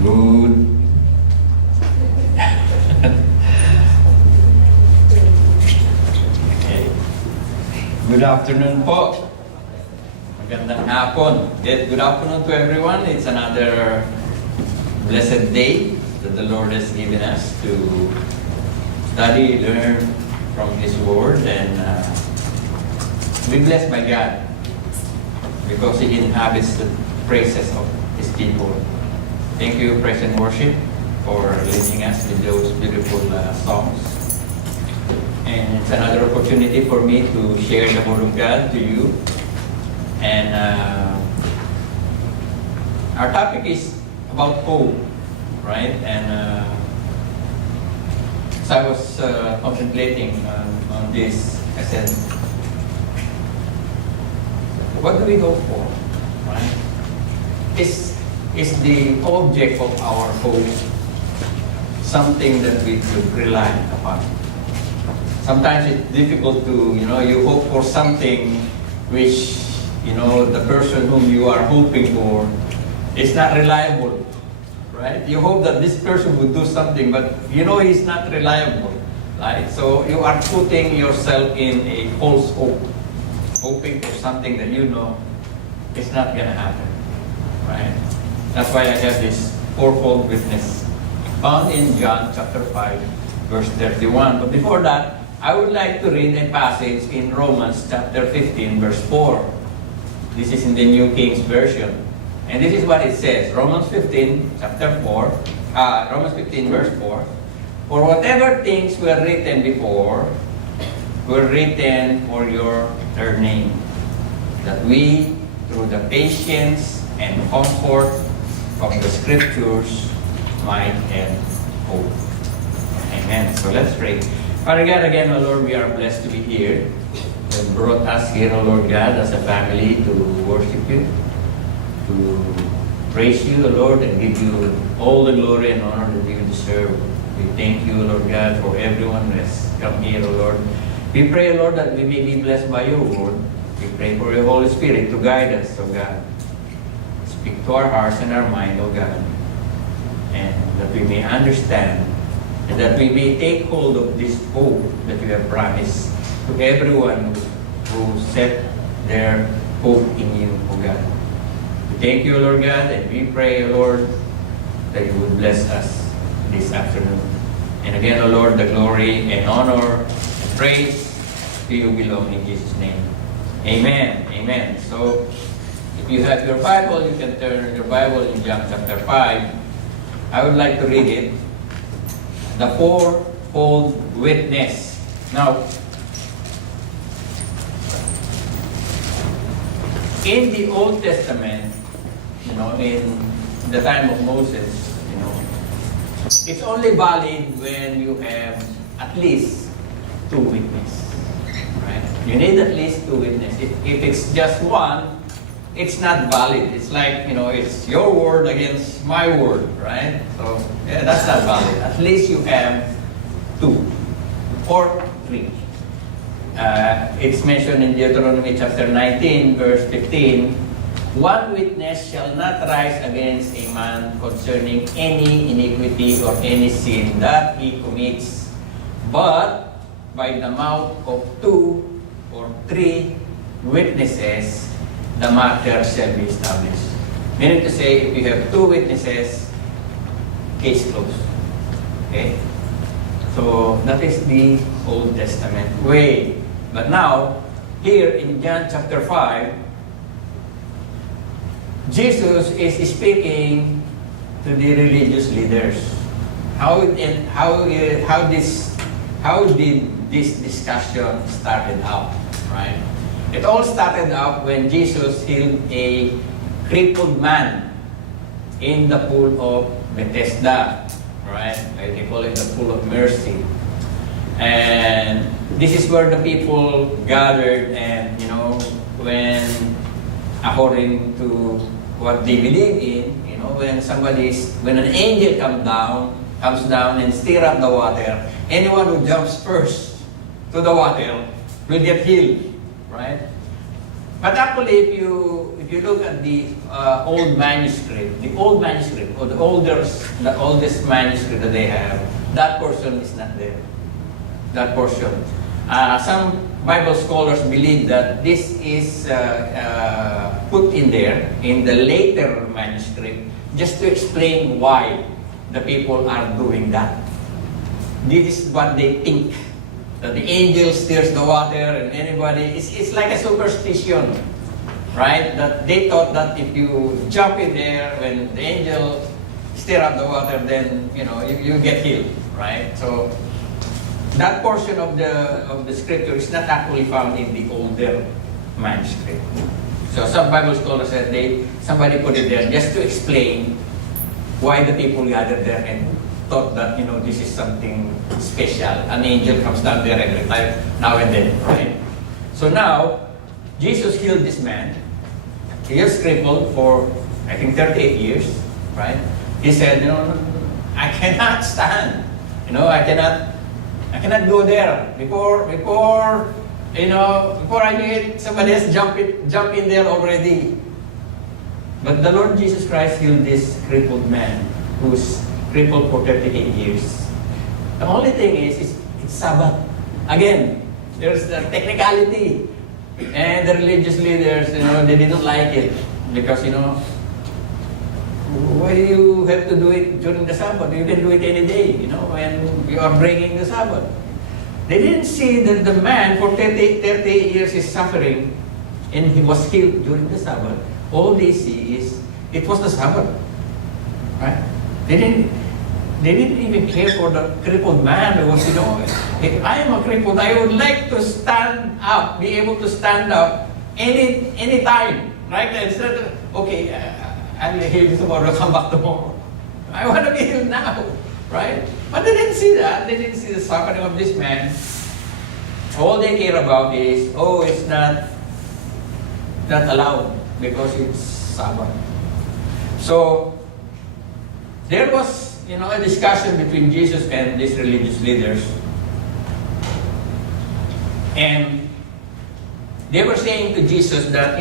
Good. Okay. Good afternoon po. Magandang hapon. Good afternoon to everyone. It's another blessed day that the Lord has given us to study, learn from His Word, and be blessed by God because He inhabits the praises of His people. Thank you, Praise and Worship, for leading us with those beautiful songs. And it's another opportunity for me to share the Word of God to you. And our topic is about hope, right? And as I was contemplating on this, I said, what do we hope for, right? Is the object of our hope something that we could rely upon? Sometimes it's difficult to, you hope for something which, the person whom you are hoping for is not reliable, right? You hope that this person would do something, but he's not reliable, right? So you are putting yourself in a false hope, hoping for something that is not going to happen, right? That's why I have this fourfold witness found in John chapter 5, verse 31. But before that, I would like to read a passage in Romans chapter 15, verse 4. This is in the New King Version. And this is what it says. Romans 15, Romans 15, verse 4. For whatever things were written before were written for your learning, that we, through the patience and comfort of the Scriptures, might have hope. Amen. So let's pray. Father God, again, O Lord, we are blessed to be here. You have brought us here, O Lord God, as a family to worship You, to praise You, O Lord, and give You all the glory and honor that You deserve. We thank You, O Lord God, for everyone who has come here, O Lord. We pray, O Lord, that we may be blessed by Your word. We pray for Your Holy Spirit to guide us, O God. Speak to our hearts and our mind, O God, and that we may understand and that we may take hold of this hope that You have promised to everyone who set their hope in You, O God. We thank You, Lord God, and we pray, O Lord, that You would bless us this afternoon. And again, O Lord, the glory and honor and praise to You belong in Jesus' name. Amen. Amen. So, if you have your Bible, you can turn your Bible in John chapter 5. I would like to read it. The fourfold witness. Now, in the Old Testament, in the time of Moses, it's only valid when you have at least two witnesses, right? You need at least two witnesses. If it's just one, it's not valid. It's like, it's your word against my word, right? So, yeah, that's not valid. At least you have two or three. It's mentioned in Deuteronomy chapter 19, verse 15, one witness shall not rise against a man concerning any iniquity or any sin that he commits, but by the mouth of two or three witnesses, the matter shall be established. Meaning to say, if you have two witnesses, case closed. Okay? So, that is the Old Testament way. But now, here in John chapter 5, Jesus is speaking to the religious leaders. How did this discussion started out, right? It all started out when Jesus healed a crippled man in the pool of Bethesda, right? They call it the pool of mercy. And this is where the people gathered, and when according to what they believe in, when an angel comes down and stir up the water, anyone who jumps first to the water will get healed. Right? But actually, if you look at the old manuscript, or the oldest manuscript that they have, that portion is not there. That portion. Some Bible scholars believe that this is put in there in the later manuscript just to explain why the people are doing that. This is what they think, that the angel stirs the water and anybody, it's like a superstition, right? That they thought that if you jump in there when the angel stir up the water, then you get healed, right? So that portion of the scripture is not actually found in the older manuscript. So some Bible scholars said somebody put it there just to explain why the people gathered there and thought that this is something special. An angel comes down there every time, now and then, right? So now Jesus healed this man. He was crippled for I think 38 years, right? He said, I cannot stand. I cannot go there. Before I knew it, somebody else jump in there already. But the Lord Jesus Christ healed this crippled man who's crippled for 38 years. The only thing is it's Sabbath. Again, there's the technicality. And the religious leaders, they didn't like it. Because, why do you have to do it during the Sabbath? You can do it any day, when you are breaking the Sabbath. They didn't see that the man for 38 years is suffering and he was healed during the Sabbath. All they see is it was the Sabbath. Right? They didn't even care for the crippled man who was, if I am a crippled, I would like to stand up, be able to stand up any time. Right? Instead of, okay, I'll heal you tomorrow, come back tomorrow. I want to be healed now. Right? But they didn't see that. They didn't see the suffering of this man. All they care about is, it's not allowed because it's Sabbath. So, there was, a discussion between Jesus and these religious leaders. And they were saying to Jesus that,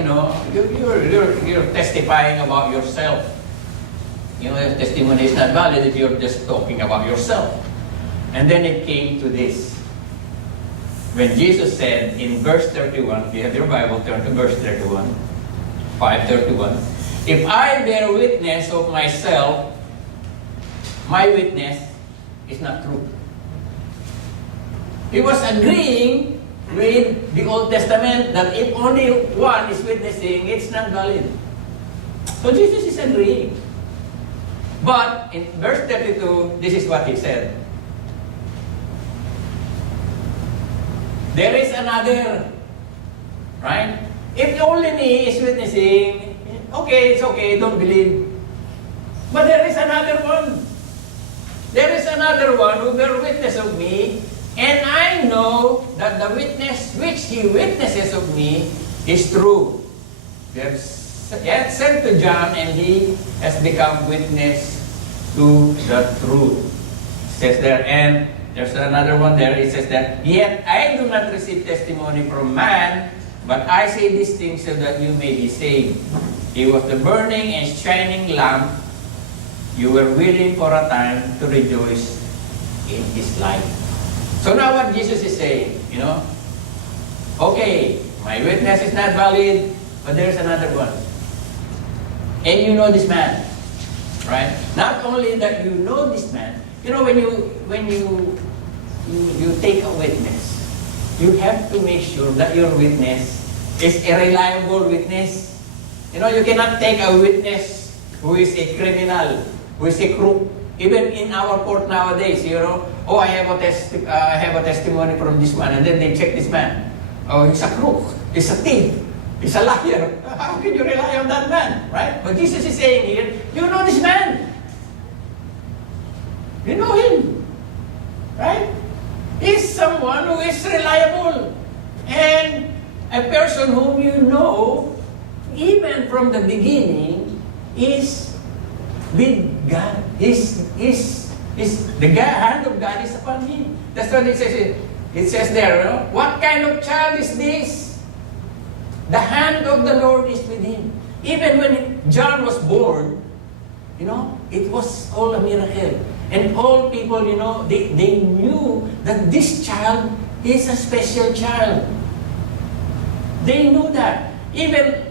you're testifying about yourself. Your testimony is not valid if you're just talking about yourself. And then it came to this. When Jesus said in verse 31, if you have your Bible, turn to verse 31, 5:31. If I bear witness of myself, my witness is not true. He was agreeing with the Old Testament that if only one is witnessing, it's not valid. So Jesus is agreeing. But in verse 32, this is what he said. There is another, right? If only me is witnessing, okay, it's okay, don't believe. But there is another one. There is another one who bear witness of me, and I know that the witness which he witnesses of me is true. He had sent to John, and he has become witness to the truth. It says there, and there's another one there. It says that, yet I do not receive testimony from man, but I say these things so that you may be saved. He was the burning and shining lamp. You were willing for a time to rejoice in his light. So now what Jesus is saying, okay, my witness is not valid, but there's another one. And you know this man, right? Not only that you know this man, when you take a witness, you have to make sure that your witness is a reliable witness. You cannot take a witness who is a criminal, who is a crook. Even in our court nowadays, I have a testimony from this man, and then they check this man. Oh, he's a crook, he's a thief, he's a liar. How can you rely on that man, right? But Jesus is saying here, you know this man. You know him, right? He's someone who is reliable. And a person whom you know, even from the beginning, is with God. The hand of God is upon him. That's what it says. It says there, what kind of child is this? The hand of the Lord is with him. Even when John was born, you know, it was all a miracle. And all people, you know, they knew that this child is a special child. They knew that. Even,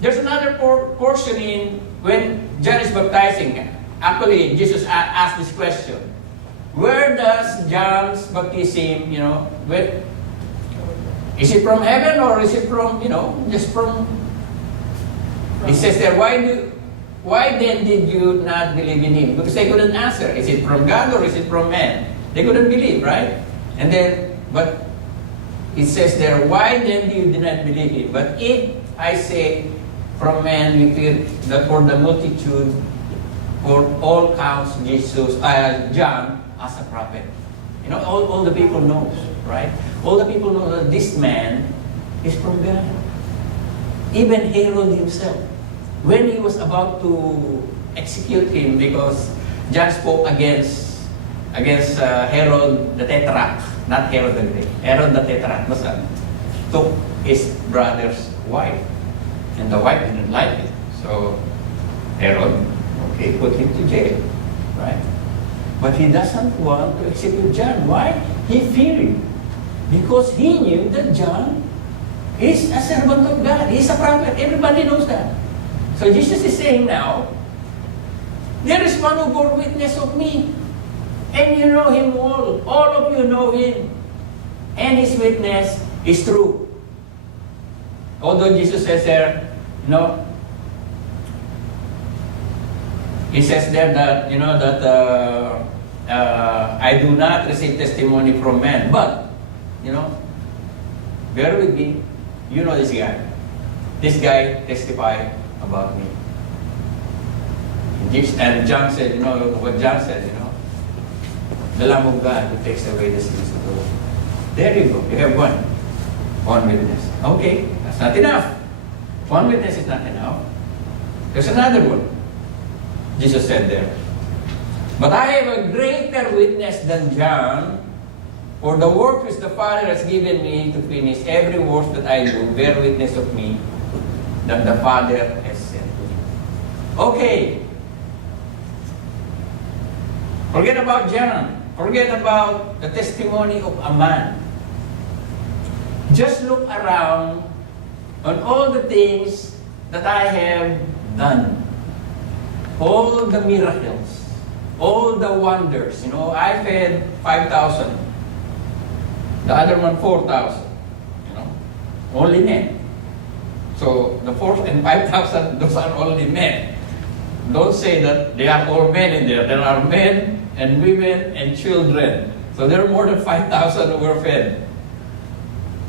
there's another portion in when John is baptizing. Actually, Jesus asked this question. Where does John's baptism, you know, is it from heaven or is it from, you know, just from... It says there, why then did you not believe in him? Because they couldn't answer. Is it from God or is it from man? They couldn't believe, right? And then, but it says there, why then do you not believe him? But if I say from man, we feel that for the multitude, for all counts Jesus, John as a prophet. You know, all the people knows, right? All the people know that this man is from God. Even Herod himself, when he was about to execute him, because John spoke against Herod the Tetrarch, not Herod the Great. Herod the Tetrarch took his brother's wife, and the wife didn't like it. So Herod, okay, put him to jail, right? But he doesn't want to execute John. Why? He feared, because he knew that John is a servant of God. He's a prophet. Everybody knows that. So Jesus is saying now, there is one who bore witness of me. And you know him all. All of you know him. And his witness is true. Although Jesus says there, no, he says there that, you know, that I do not receive testimony from men. But, you know, bear with me. You know this guy. This guy testified about me. And John said, you know, what John said, you know, the Lamb of God who takes away the sins of the world. There you go. You have one witness. Okay, that's not enough. One witness is not enough. There's another one. Jesus said there, but I have a greater witness than John, for the work which the Father has given me to finish, every work that I do, bear witness of me, that the Father has sent me. Okay. Forget about John. Forget about the testimony of a man. Just look around on all the things that I have done. All the miracles. All the wonders. You know, I fed 5,000. The other one, 4,000. You know, only men. So the 4 and 5,000, those are only men. Don't say that they are all men in there. There are men and women and children. So there are more than 5,000 who were fed.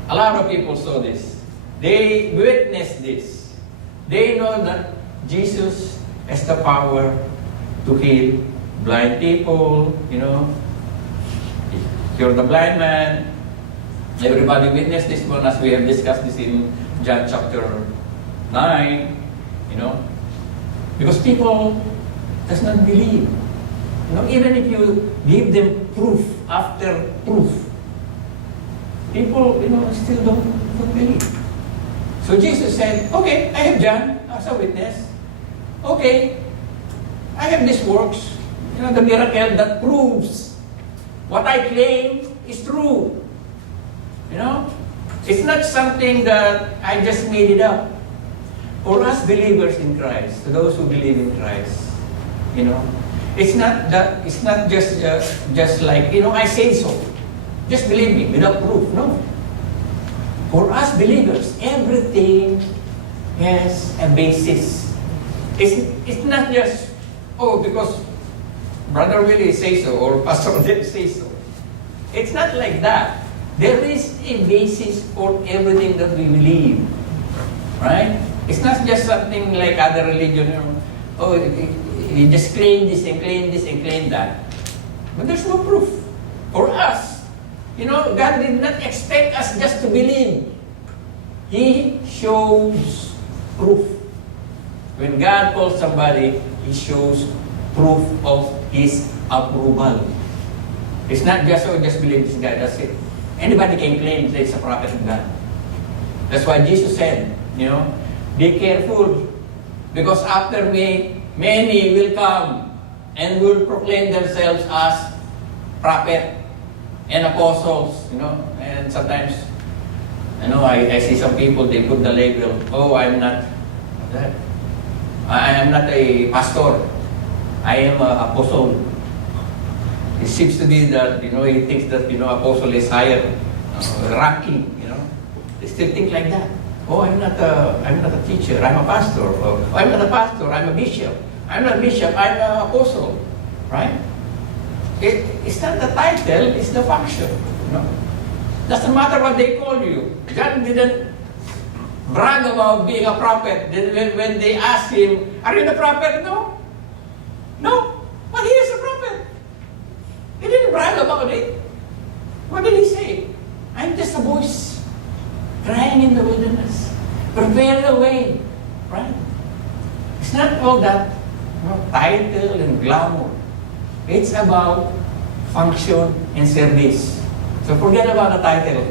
A lot of people saw this. They witnessed this. They know that Jesus has the power to heal blind people, you know, cure the blind man. Everybody witnessed this one, as we have discussed this in John chapter 9, you know. Because people does not believe. You know, even if you give them proof after proof, people, you know, still don't believe. So Jesus said, okay, I have John as a witness. Okay, I have these works. You know, the miracle that proves what I claim is true. You know, it's not something that I just made it up. For us believers in Christ, to those who believe in Christ, you know, it's not just like, you know, I say so. Just believe me without proof. No. For us believers, everything has a basis. It's not just, oh, because Brother Willie says so or Pastor Dave says so. It's not like that. There is a basis for everything that we believe. Right? It's not just something like other religion. You know, oh, you just claim this and claim this and claim that. But there's no proof. For us, you know, God did not expect us just to believe. He shows proof. When God calls somebody, He shows proof of His approval. It's not just, oh, just believe this guy, that's it. Anybody can claim that he's a prophet of God. That's why Jesus said, you know, be careful Because after me, many will come and will proclaim themselves as prophet and apostles, and sometimes, I see some people, they put the label, oh, I'm not that. I am not a pastor. I am an apostle. It seems to be that, he thinks that, apostle is higher ranking, They still think like that. Oh, I'm not a teacher, I'm a pastor. Oh, I'm not a pastor, I'm a bishop. I'm not a bishop, I'm an apostle. Right? It's not the title, it's the function. Doesn't matter what they call you. God didn't brag about being a prophet. When they asked him, are you the prophet? No. No. But he is a prophet. He didn't brag about it. What did he say? I'm just a voice crying in the wilderness. Prepare the way. Right? It's not all that title and glamour. It's about function and service. So forget about the title.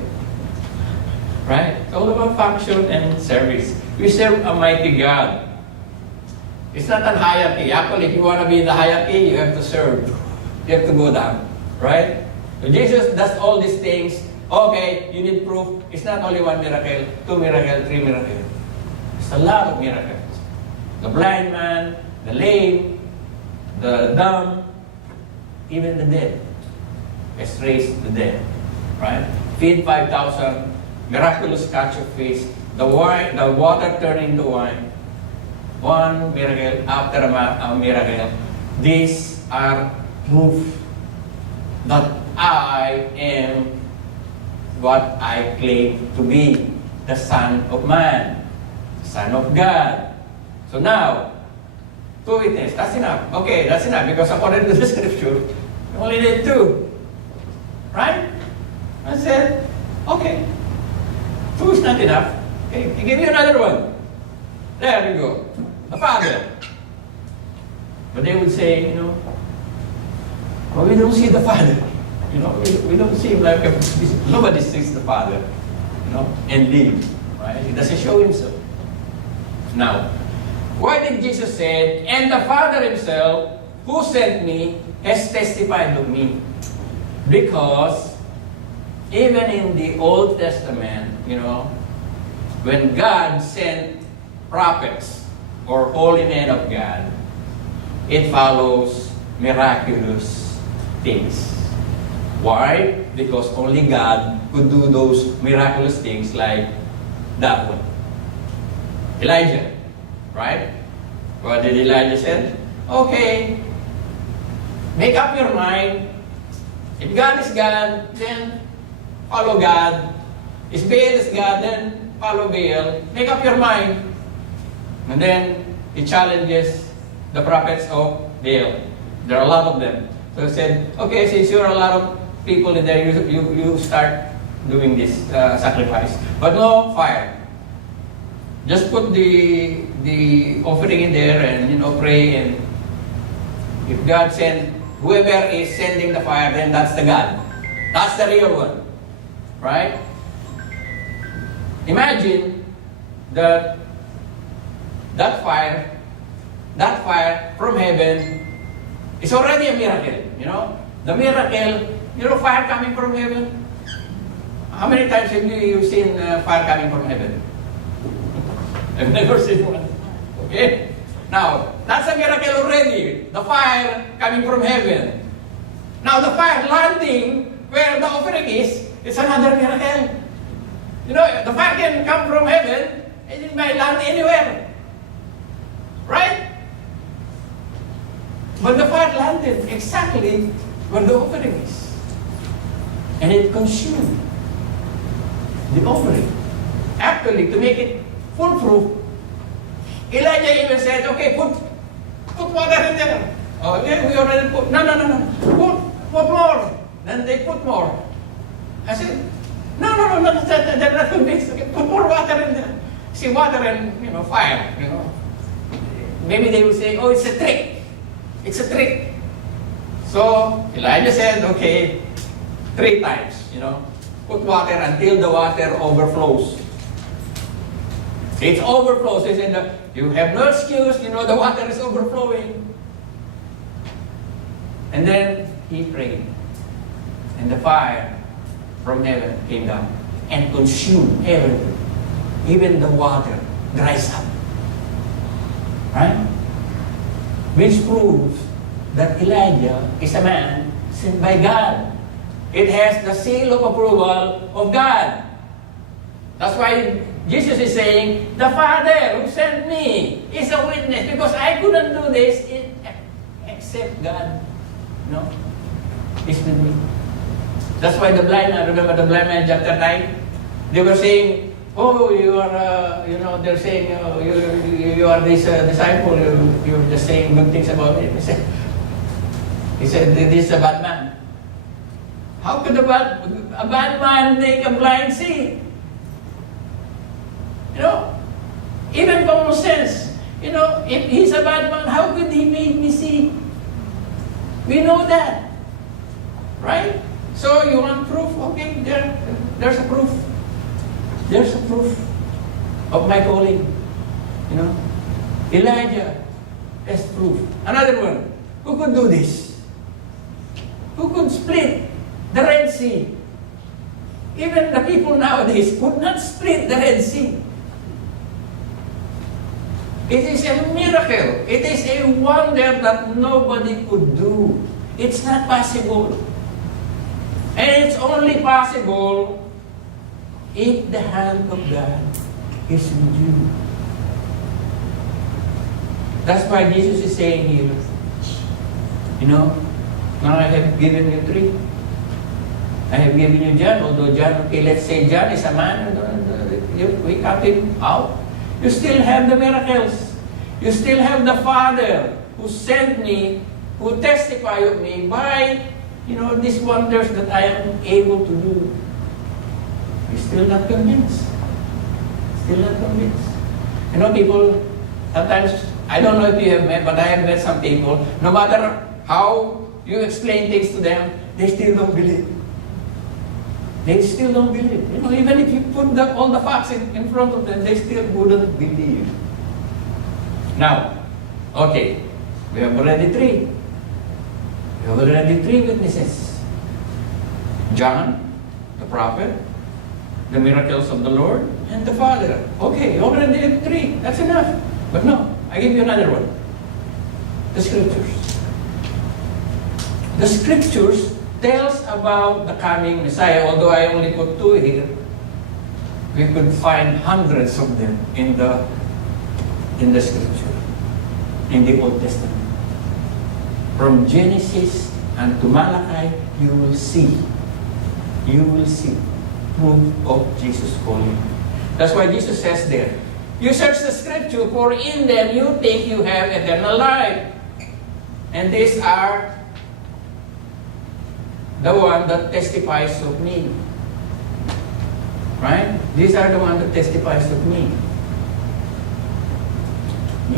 Right? It's all about function and service. We serve a mighty God. It's not an hierarchy. Actually, if you want to be in the hierarchy, you have to serve. You have to go down. Right? So Jesus does all these things. Okay, you need proof. It's not only one miracle, 2 miracles, 3 miracles. It's a lot of miracles. The blind man, the lame, the dumb, even the dead. Has raised the dead. Right? Feed 5,000. Miraculous catch of fish, the water turned into wine, one miracle after a miracle. These are proof that I am what I claim to be, the Son of Man, the Son of God. So now, 2 witnesses, that's enough. Okay, that's enough because according to the scripture, you only need 2. Right? I said, okay. 2 is not enough. Okay, I give you another one. There you go. The Father. But they would say, well, we don't see the Father. We don't see him like nobody sees the Father, and live. Right? He doesn't show himself. Now, why did Jesus say, and the Father himself, who sent me, has testified of me? Because even in the Old Testament, when God sent prophets or holy men of God, it follows miraculous things. Why? Because only God could do those miraculous things like that one. Elijah, right? What did Elijah say? Okay, make up your mind. If God is God, then follow God. If Baal is God, then follow Baal. Make up your mind. And then he challenges the prophets of Baal. There are a lot of them. So he said, okay, since you're a lot of people in there, you start doing this sacrifice. But no fire. Just put the offering in there and pray, and if God send, whoever is sending the fire, then that's the God. That's the real one. Right? Imagine that fire from heaven is already a miracle. The miracle, fire coming from heaven. How many times have you seen fire coming from heaven? I've never seen one. Okay? Now, that's a miracle already. The fire coming from heaven. Now, the fire landing where the offering is another miracle. The fire can come from heaven and it might land anywhere. Right? But the fire landed exactly where the offering is. And it consumed the offering. Actually, to make it foolproof, Elijah even said, okay, put water in there. Oh, yeah, we already put. No. Put more. Then they put more. I said, no, they're not convinced. Okay, put more water in there. See, water and, fire, Maybe they will say, oh, it's a trick. It's a trick. So, Elijah said, okay, 3 times, put water until the water overflows. It overflows. He said, You have no excuse, you know the water is overflowing. And then he prayed. And the fire from heaven came down and consumed everything. Even the water dries up. Right? Which proves that Elijah is a man sent by God. It has the seal of approval of God. That's why Jesus is saying, the Father who sent me is a witness, because I couldn't do this except God. No? Is with me. That's why the blind man, remember the blind man chapter 9? They were saying, oh, you are, they're saying, you are this disciple, you're just saying good things about him. He said, this is a bad man. How could a bad man make a blind see? Even common sense. If he's a bad man, how could he make me see? We know that. Right? So you want proof? Okay, there's a proof. There's a proof of my calling. Elijah is proof. Another one. Who could do this? Who could split the Red Sea? Even the people nowadays could not split the Red Sea. It is a miracle. It is a wonder that nobody could do. It's not possible. And it's only possible if the hand of God is with you. That's why Jesus is saying here, now I have given you 3. I have given you John, although John, okay, let's say John is a man, we cut him out. You still have the miracles. You still have the Father who sent me, who testified of me by these wonders that I am able to do. You're still not convinced. Still not convinced. People, sometimes, I don't know if you have met, but I have met some people, no matter how you explain things to them, they still don't believe. They still don't believe. Even if you put all the facts in front of them, they still wouldn't believe. Now, okay, we have already 3. We have already 3 witnesses. John, the prophet, the miracles of the Lord, and the Father. Okay, already have 3. That's enough. But no, I give you another one. The Scriptures. The Scriptures tells about the coming Messiah, although I only put 2 here. We could find hundreds of them in the Scripture, in the Old Testament. From Genesis and to Malachi, you will see proof of Jesus' calling. That's why Jesus says there, you search the Scripture, for in them you think you have eternal life. And these are the one that testifies of me. Right? These are the one that testifies of me.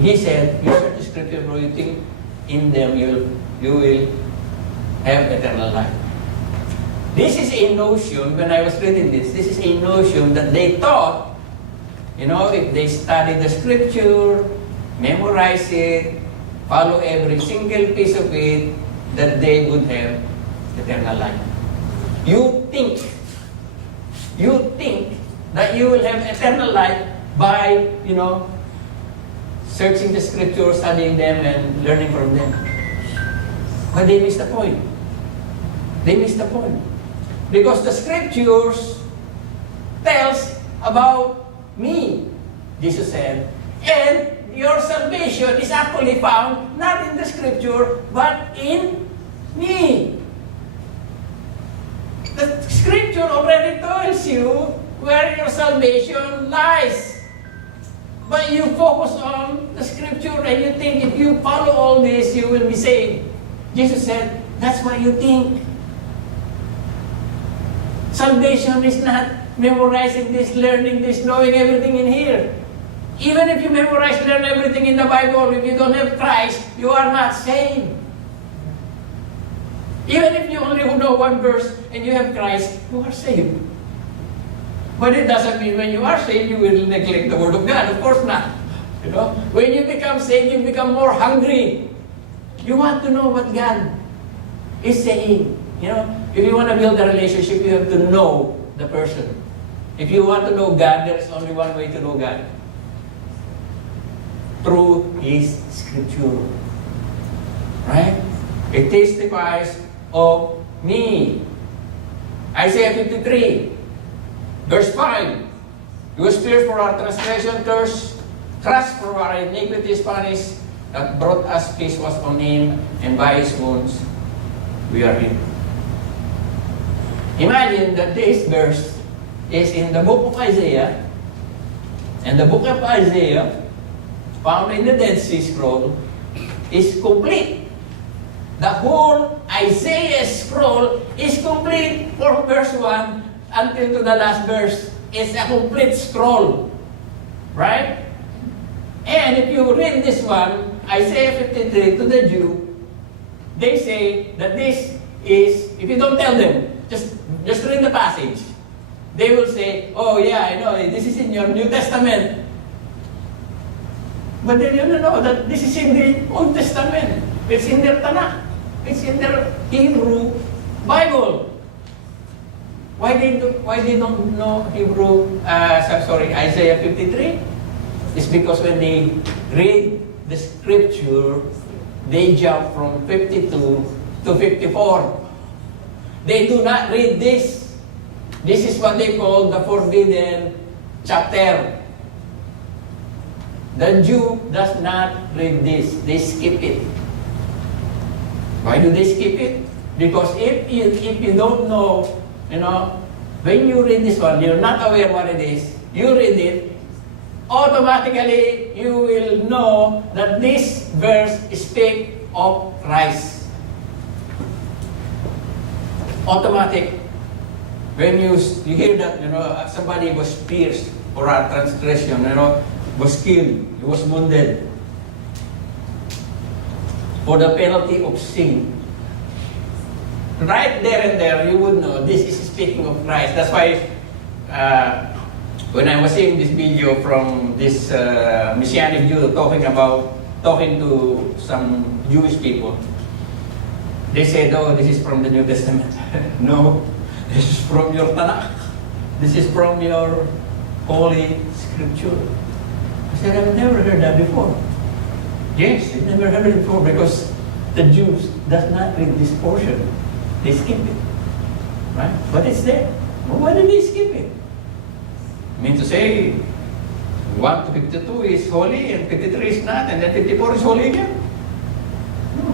He said, you search the Scripture, for you think in them you will have eternal life. This is a notion, when I was reading this is a notion that they thought, if they study the Scripture, memorize it, follow every single piece of it, that they would have eternal life. You think that you will have eternal life by, searching the Scripture, studying them, and learning from them. But they missed the point. They missed the point. Because the Scriptures tells about me, Jesus said, and your salvation is actually found not in the Scripture, but in me. The Scripture already tells you where your salvation lies. But you focus on the Scripture and you think if you follow all this, you will be saved. Jesus said, that's what you think. Salvation is not memorizing this, learning this, knowing everything in here. Even if you memorize, learn everything in the Bible, if you don't have Christ, you are not saved. Even if you only know 1 verse and you have Christ, you are saved. But it doesn't mean when you are saved, you will neglect the Word of God. Of course not. You know, when you become saved, you become more hungry. You want to know what God is saying. You know, if you want to build a relationship, you have to know the person. If you want to know God, there is only one way to know God. Through His Scripture. Right? It testifies of me. Isaiah 53, verse 5. He was pierced for our transgression, crushed for our iniquities, punished, that brought us peace was on Him, and by His wounds we are healed. Imagine that this verse is in the book of Isaiah, and the book of Isaiah, found in the Dead Sea Scroll, is complete. The whole Isaiah scroll is complete from verse 1 until to the last verse. It's a complete scroll. Right? And if you read this one, Isaiah 53, to the Jew, they say that this is, if you don't tell them, just read the passage. They will say, oh yeah, I know, this is in your New Testament. But then you don't know that this is in the Old Testament. It's in their Tanakh. It's in their Hebrew Bible. Why they don't know Isaiah 53? It's because when they read the scripture, they jump from 52 to 54. They do not read this. This is what they call the forbidden chapter. The Jew does not read this. They skip it. Why do they skip it? Because if you don't know, when you read this one, you're not aware what it is, you read it, automatically you will know that this verse speaks of Christ. Automatic. When you hear that, somebody was pierced for our transgression, was killed, he was wounded for the penalty of sin. Right there and there, you would know this is speaking of Christ. That's why when I was seeing this video from this Messianic Jew talking to some Jewish people, they said, oh, this is from the New Testament. No, this is from your Tanakh. This is from your Holy Scripture. I said, I've never heard that before. Yes, I've never heard it before because the Jews does not read this portion. They skip it. Right? But it's there. Well, why did they skip it? I mean to say, 1 to 52 is holy and 53 is not, and then 54 is holy again? No.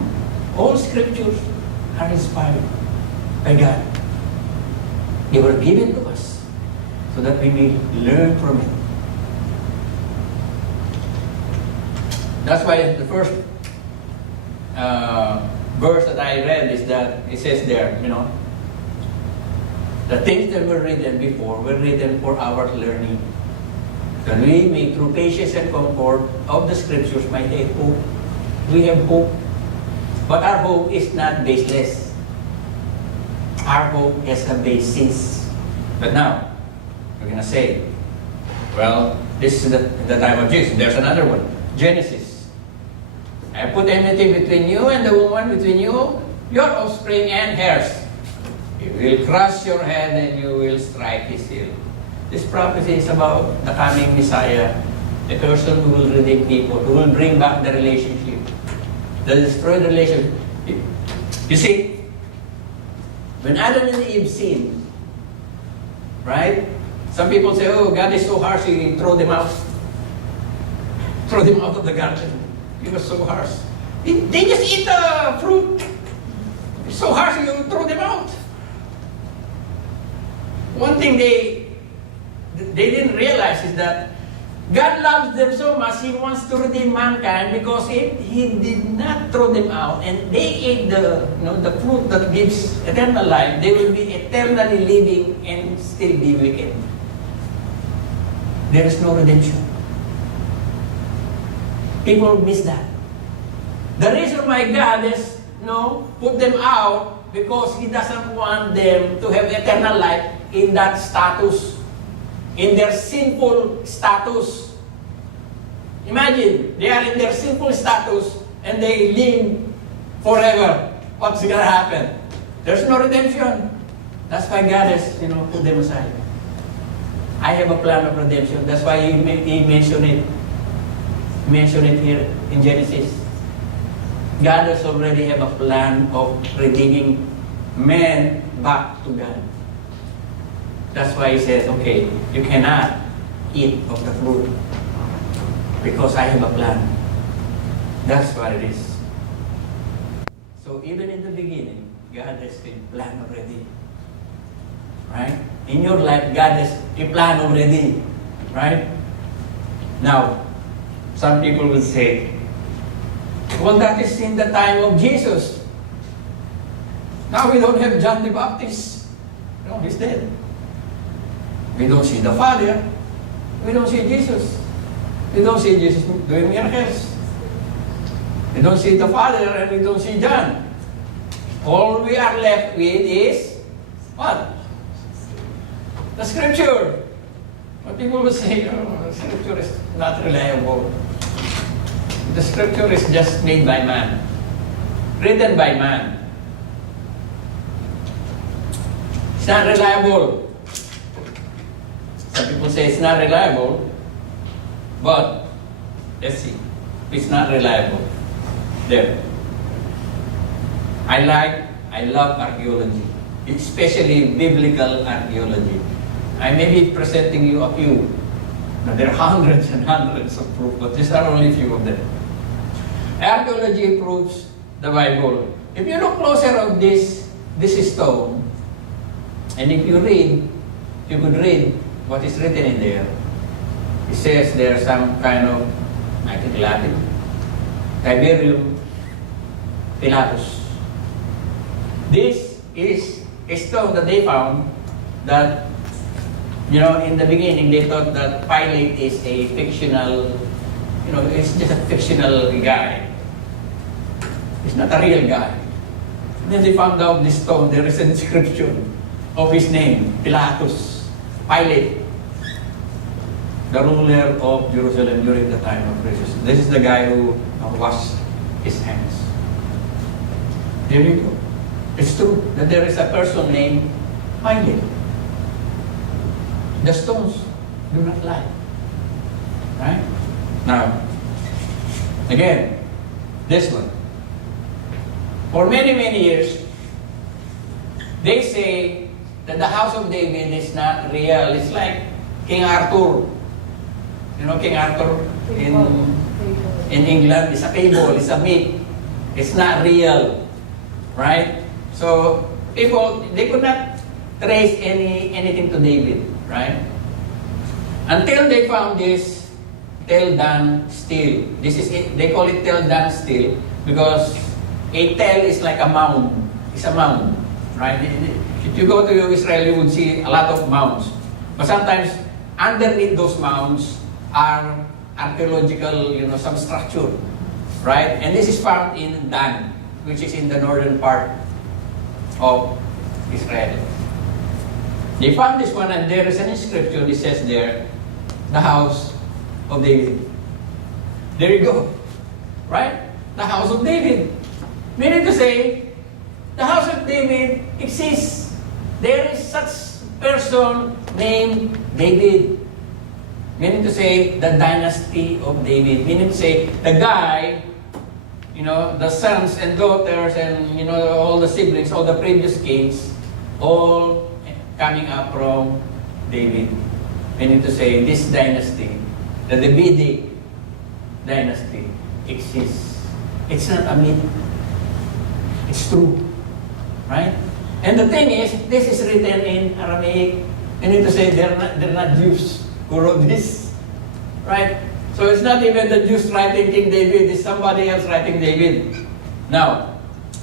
All scriptures are inspired by God. They were given to us so that we may learn from it. That's why the first verse that I read is that it says there, the things that were written before were written for our learning. That we may, through patience and comfort of the scriptures, might have hope. We have hope. But our hope is not baseless. Our hope has a basis. But now, we're going to say, well, this is the time of Jesus. There's another one. Genesis. I put enmity between you and the woman, between you, your offspring and hers. He will crush your head and you will strike his heel. This prophecy is about the coming Messiah, the person who will redeem people, who will bring back the relationship, the destroyed relationship. You see, when Adam and Eve sinned, right? Some people say, oh, God is so harsh, He throw them out. Throw them out of the garden. He was so harsh. They just eat the fruit. It's so harsh, you throw them out. One thing they didn't realize is that God loves them so much, He wants to redeem mankind because if He did not throw them out and they ate the fruit that gives eternal life, they will be eternally living and still be wicked. There is no redemption. People miss that. The reason why God is put them out because He doesn't want them to have eternal life in that status, in their sinful status. Imagine, they are in their sinful status and they live forever. What's going to happen? There's no redemption. That's why God has, put them aside. I have a plan of redemption. That's why he mentioned it. Mention it here in Genesis. God has already have a plan of redeeming men back to God. That's why he said, okay, you cannot eat of the fruit because I have a plan. That's what it is. So even in the beginning, God has a plan already. Right? In your life, God has a plan already. Right? Now, some people will say, well, that is in the time of Jesus. Now we don't have John the Baptist. No, he's dead. We don't see the Father. We don't see Jesus. We don't see Jesus doing miracles. We don't see the Father and we don't see John. All we are left with is what? The Scripture. But people will say, oh, the Scripture is not reliable. The Scripture is just made by man. Written by man. It's not reliable. Some people say it's not reliable, but let's see. It's not reliable. There. I love archaeology, especially biblical archaeology. I may be presenting you a few. Now, there are hundreds and hundreds of proof, but these are only a few of them. Archaeology proves the Bible. If you look closer at this stone, and if you could read what is written in there. It says there's some kind of, I think Latin, Tiberium Pilatus. This is a stone that they found that, in the beginning they thought that Pilate is a fictional, it's just a fictional guy. It's not a real guy. And then they found out this stone, there is an inscription of his name, Pilatus, Pilate, the ruler of Jerusalem during the time of Jesus. This is the guy who washed his hands. There you go. It's true that there is a person named Pilate. The stones do not lie. Right? Now, again, this one. For many, many years, they say that the house of David is not real. It's like King Arthur. King Arthur in England is a fable, it's a myth. It's not real. Right? So, people, they could not trace anything to David. Right? Until they found this Tel Dan stele. This is it. They call it Tel Dan stele because a tel is like a mound. It's a mound. Right? If you go to Israel, you would see a lot of mounds. But sometimes, underneath those mounds are archaeological, some structure. Right? And this is found in Dan, which is in the northern part of Israel. They found this one and there is an inscription. It says there, the house of David. There you go. Right? The house of David. Meaning to say, the house of David exists. There is such person named David. Meaning to say, the dynasty of David. Meaning to say, the guy, the sons and daughters and, all the siblings, all the previous kings, all coming up from David. Meaning to say, this dynasty, the Davidic dynasty, exists. It's not a myth. It's true. Right? And the thing is, this is written in Aramaic. Meaning to say, they're not Jews who wrote this. Right? So it's not even the Jews writing King David, it's somebody else writing David. Now,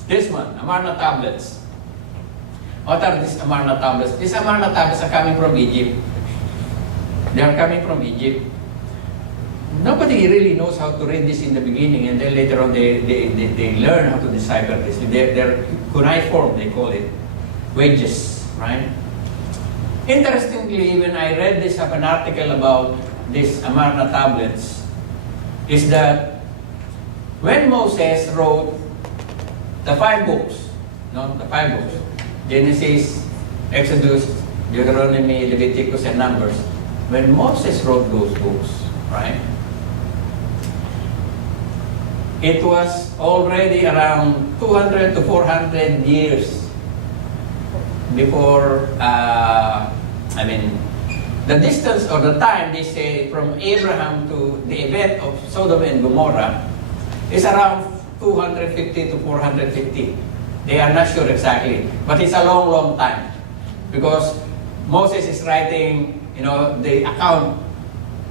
this one, Amarna tablets. What are these Amarna tablets? These Amarna tablets are coming from Egypt. They are coming from Egypt. Nobody really knows how to read this in the beginning, and then later on they learn how to decipher this. They're cuneiform, they call it. Wedges, right? Interestingly, when I read this an article about these Amarna tablets, is that when Moses wrote the 5 books, no, the 5 books, Genesis, Exodus, Deuteronomy, Leviticus, and Numbers, when Moses wrote those books, right, it was already around 200 to 400 years before, the distance or the time, they say, from Abraham to the event of Sodom and Gomorrah is around 250 to 450. They are not sure exactly, but it's a long, long time. Because Moses is writing, the account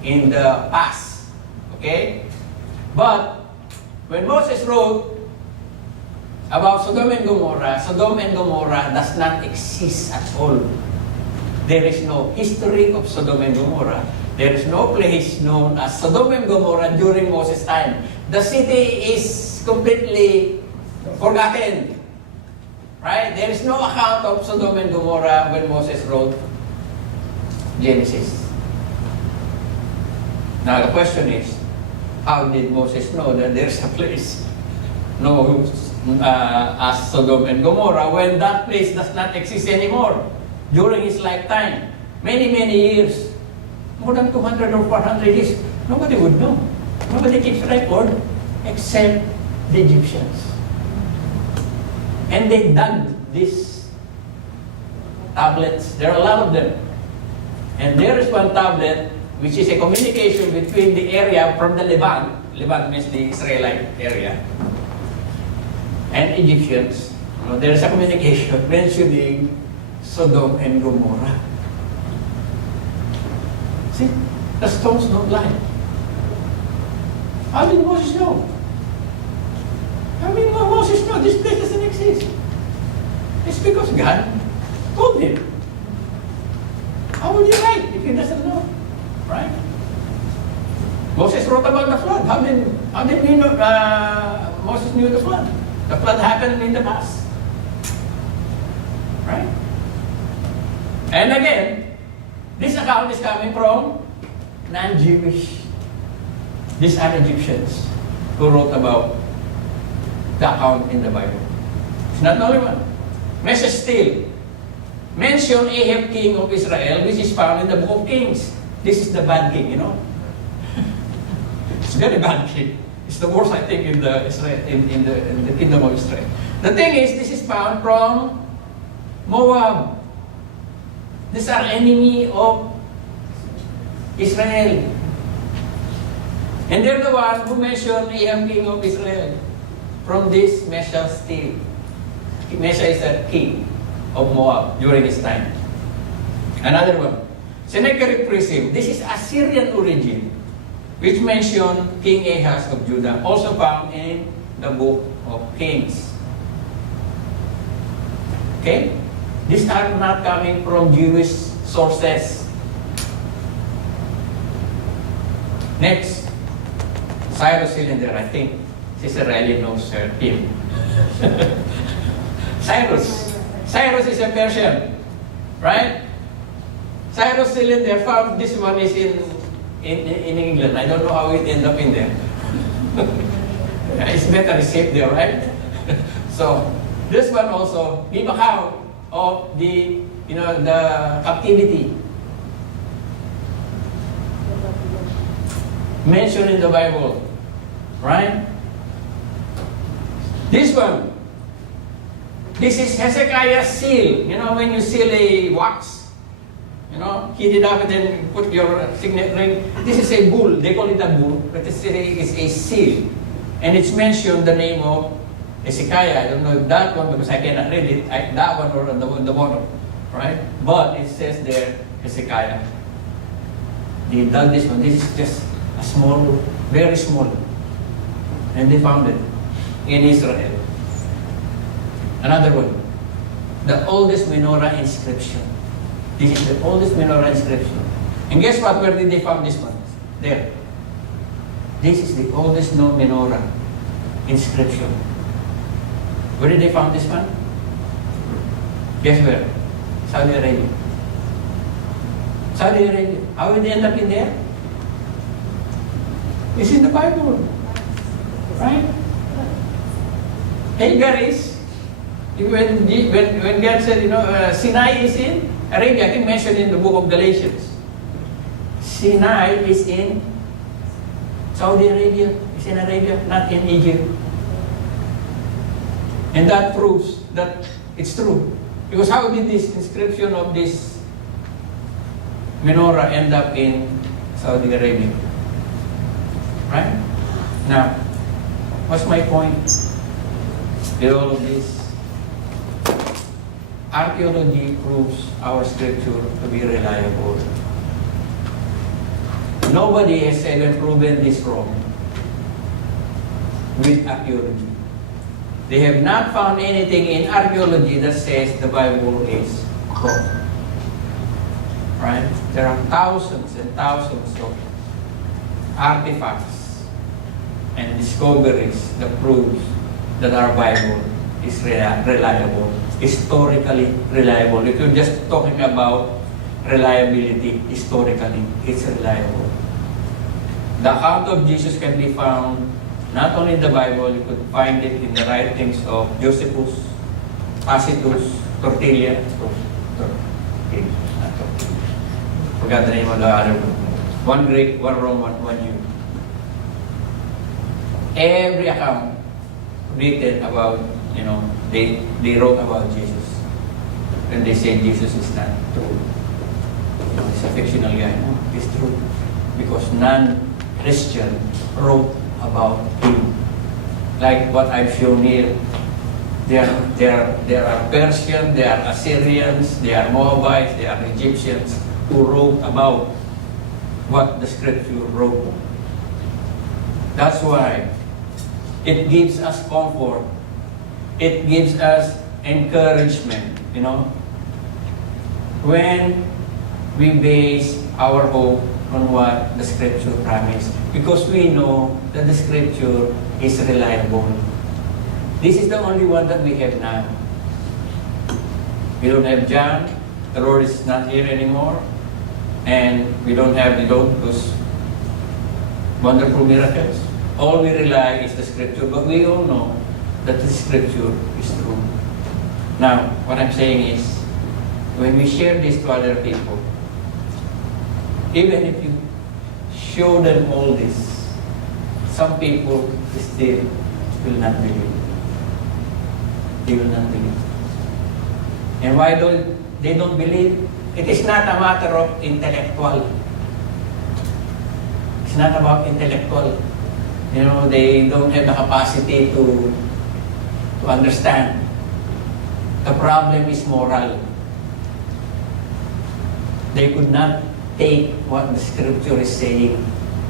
in the past. Okay? But when Moses wrote about Sodom and Gomorrah does not exist at all. There is no history of Sodom and Gomorrah. There is no place known as Sodom and Gomorrah during Moses' time. The city is completely forgotten. Right? There is no account of Sodom and Gomorrah when Moses wrote Genesis. Now the question is, how did Moses know that there's a place known as Sodom and Gomorrah when that place does not exist anymore during his lifetime? Many, many years. More than 200 or 400 years. Nobody would know. Nobody keeps record except the Egyptians. And they dug these tablets. There are a lot of them. And there is one tablet which is a communication between the area from the Levant. Levant means the Israelite area. And Egyptians. There is a communication mentioning Sodom and Gomorrah. See? The stones don't lie. How did Moses know? How did Moses know this place doesn't exist? It's because God told him. How would he write if he doesn't know? Right? Moses wrote about the flood. How did he know, Moses knew the flood? The flood happened in the past. Right? And again, this account is coming from non-Jewish. These are Egyptians who wrote about the account in the Bible. It's not the only one. Message still. Mention Ahab, king of Israel, which is found in the book of Kings. This is the bad king, It's very bad king. It's the worst, I think, in the Israel, in the kingdom of Israel. The thing is, this is found from Moab. These are enemy of Israel. And they're the one who mentioned Ahab, king of Israel, from this Mesha still. Mesha is a king of Moab during his time. Another one, Sennacherib Prism. This is Assyrian origin, which mentioned King Ahaz of Judah, also found in the book of Kings. Okay? These are not coming from Jewish sources. Next, Cyrus Cylinder. I think Sister Riley knows him. Cyrus is a Persian, right? Cyrus Cylinder found this one is in England. I don't know how it ended up in there. It's better safe there, right? So this one also give account of the captivity mentioned in the Bible, right? This one. This is Hezekiah's seal. When you seal a wax, heat it up and then put your signet ring. This is a bull. They call it a bull, but this is a seal. And it's mentioned the name of Hezekiah. I don't know if that one, because I cannot read it. That one or the bottom, right? But it says there, Hezekiah. They dug this one. This is just a small, very small. And they found it in Israel. Another one, the oldest menorah inscription. This is the oldest menorah inscription. And guess what? Where did they find this one? There. This is the oldest known menorah inscription. Where did they find this one? Guess where? Saudi Arabia. Saudi Arabia. How did they end up in there? It's in the Bible. Right? Hagar is, when God said, Sinai is in Arabia, I think mentioned in the book of Galatians. Sinai is in Saudi Arabia, is in Arabia, not in Egypt. And that proves that it's true. Because how did this inscription of this menorah end up in Saudi Arabia? Right? Now, what's my point with all of this? Archaeology proves our scripture to be reliable. Nobody has ever proven this wrong with archaeology. They have not found anything in archaeology that says the Bible is wrong. Right? There are thousands and thousands of artifacts and discoveries that proves that our Bible is reliable, historically reliable. If you're just talking about reliability, historically, it's reliable. The account of Jesus can be found not only in the Bible, you could find it in the writings of Josephus, Tacitus, Tortilla, forgot the name of the other one. One Greek, one Roman, one Jew. Every account written about, they wrote about Jesus. And they say Jesus is not true. He's a fictional guy. No, it's true. Because non-Christian wrote about him. Like what I've shown here. There are Persians, there are Assyrians, there are Moabites, there are Egyptians who wrote about what the scripture wrote. That's why it gives us comfort. It gives us encouragement, when we base our hope on what the scripture promised. Because we know that the scripture is reliable. This is the only one that we have now. We don't have John. The Lord is not here anymore. And we don't have those wonderful miracles. All we rely is the scripture. But we all know that the scripture is true. Now, what I'm saying is, when we share this to other people, even if you show them all this, some people still will not believe. They will not believe. And why they don't believe? It is not a matter of intellectual. It's not about intellectual. They don't have the capacity to understand. The problem is moral. They could not take what the scripture is saying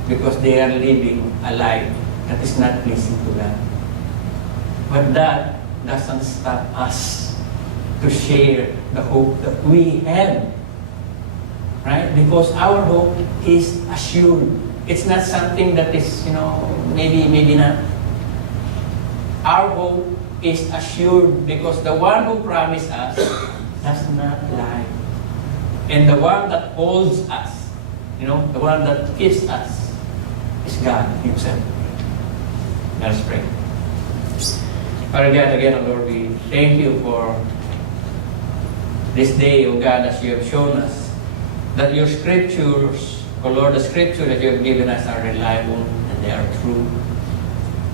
because they are living a life that is not pleasing to God. But that doesn't stop us to share the hope that we have. Right? Because our hope is assured. It's not something that is, maybe not. Our hope is assured because the one who promised us does not lie. And the one that holds us, the one that keeps us, is God Himself. Let us pray. Father God, again, Lord, we thank you for this day, O God, as you have shown us that your scriptures, O Lord, the scripture that you have given us are reliable and they are true.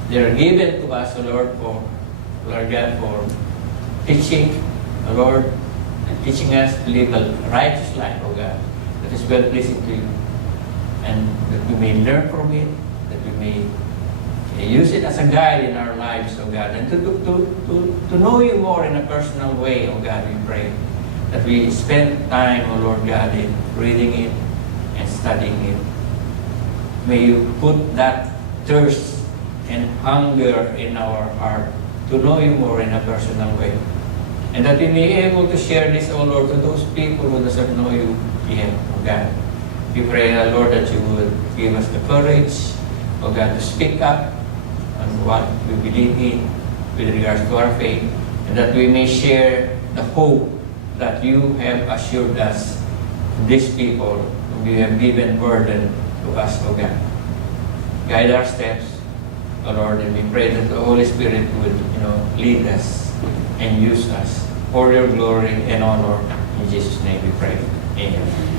They are given to us, O Lord, Lord God, for teaching, O Lord, and teaching us to live a righteous life, O God, that is well-pleasing to you. And that we may learn from it, that we may use it as a guide in our lives, O God, and to know you more in a personal way, O God, we pray. That we spend time, O Lord God, in reading it and studying it. May you put that thirst and hunger in our heart to know you more in a personal way. And that we may be able to share this, O Lord, to those people who doesn't know you yet, O God. We pray, Lord, that you would give us the courage, O God, to speak up on what we believe in with regards to our faith, and that we may share the hope that you have assured us, these people whom you have given burden to us, O God. guide our steps, O Lord, and we pray that the Holy Spirit would, lead us and use us for your glory and honor. In Jesus' name we pray. Amen.